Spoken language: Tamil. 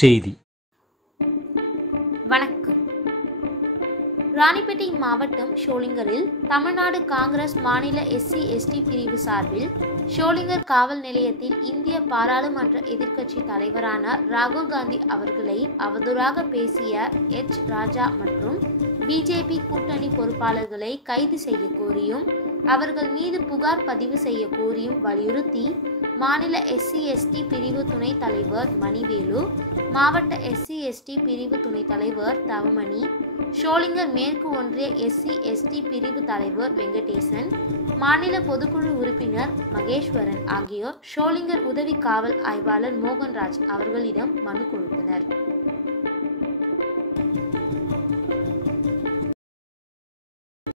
செய்தி. வணக்கம். ராணிப்பேட்டை மாவட்டம் ஷோலிங்கரில் தமிழ்நாடு காங்கிரஸ் மாநில SC/ST பிரிவு சார்பில் ஷோலிங்கர் காவல் நிலையத்தில் இந்திய பாராளுமன்ற எதிர்க்கட்சி தலைவரான ராகுல் காந்தி அவர்களை அவதூறாக பேசிய ராஜா மற்றும் BJP கூட்டணி பொறுப்பாளர்களை கைது செய்ய கோரியும் அவர்கள் மீது புகார் பதிவு செய்ய கோரியும் வலியுறுத்தி மாநில SC/ST பிரிவு துணைத் தலைவர் மணிவேலு, மாவட்ட SC/ST பிரிவு துணைத் தலைவர் தவமணி, ஷோலிங்கர் மேற்கு ஒன்றிய SC/ST பிரிவு தலைவர் வெங்கடேசன், மாநில பொதுக்குழு உறுப்பினர் மகேஸ்வரன் ஆகியோர் ஷோலிங்கர் உதவி காவல் ஆய்வாளர் மோகன்ராஜ் அவர்களிடம் மனு கொடுத்தனர்.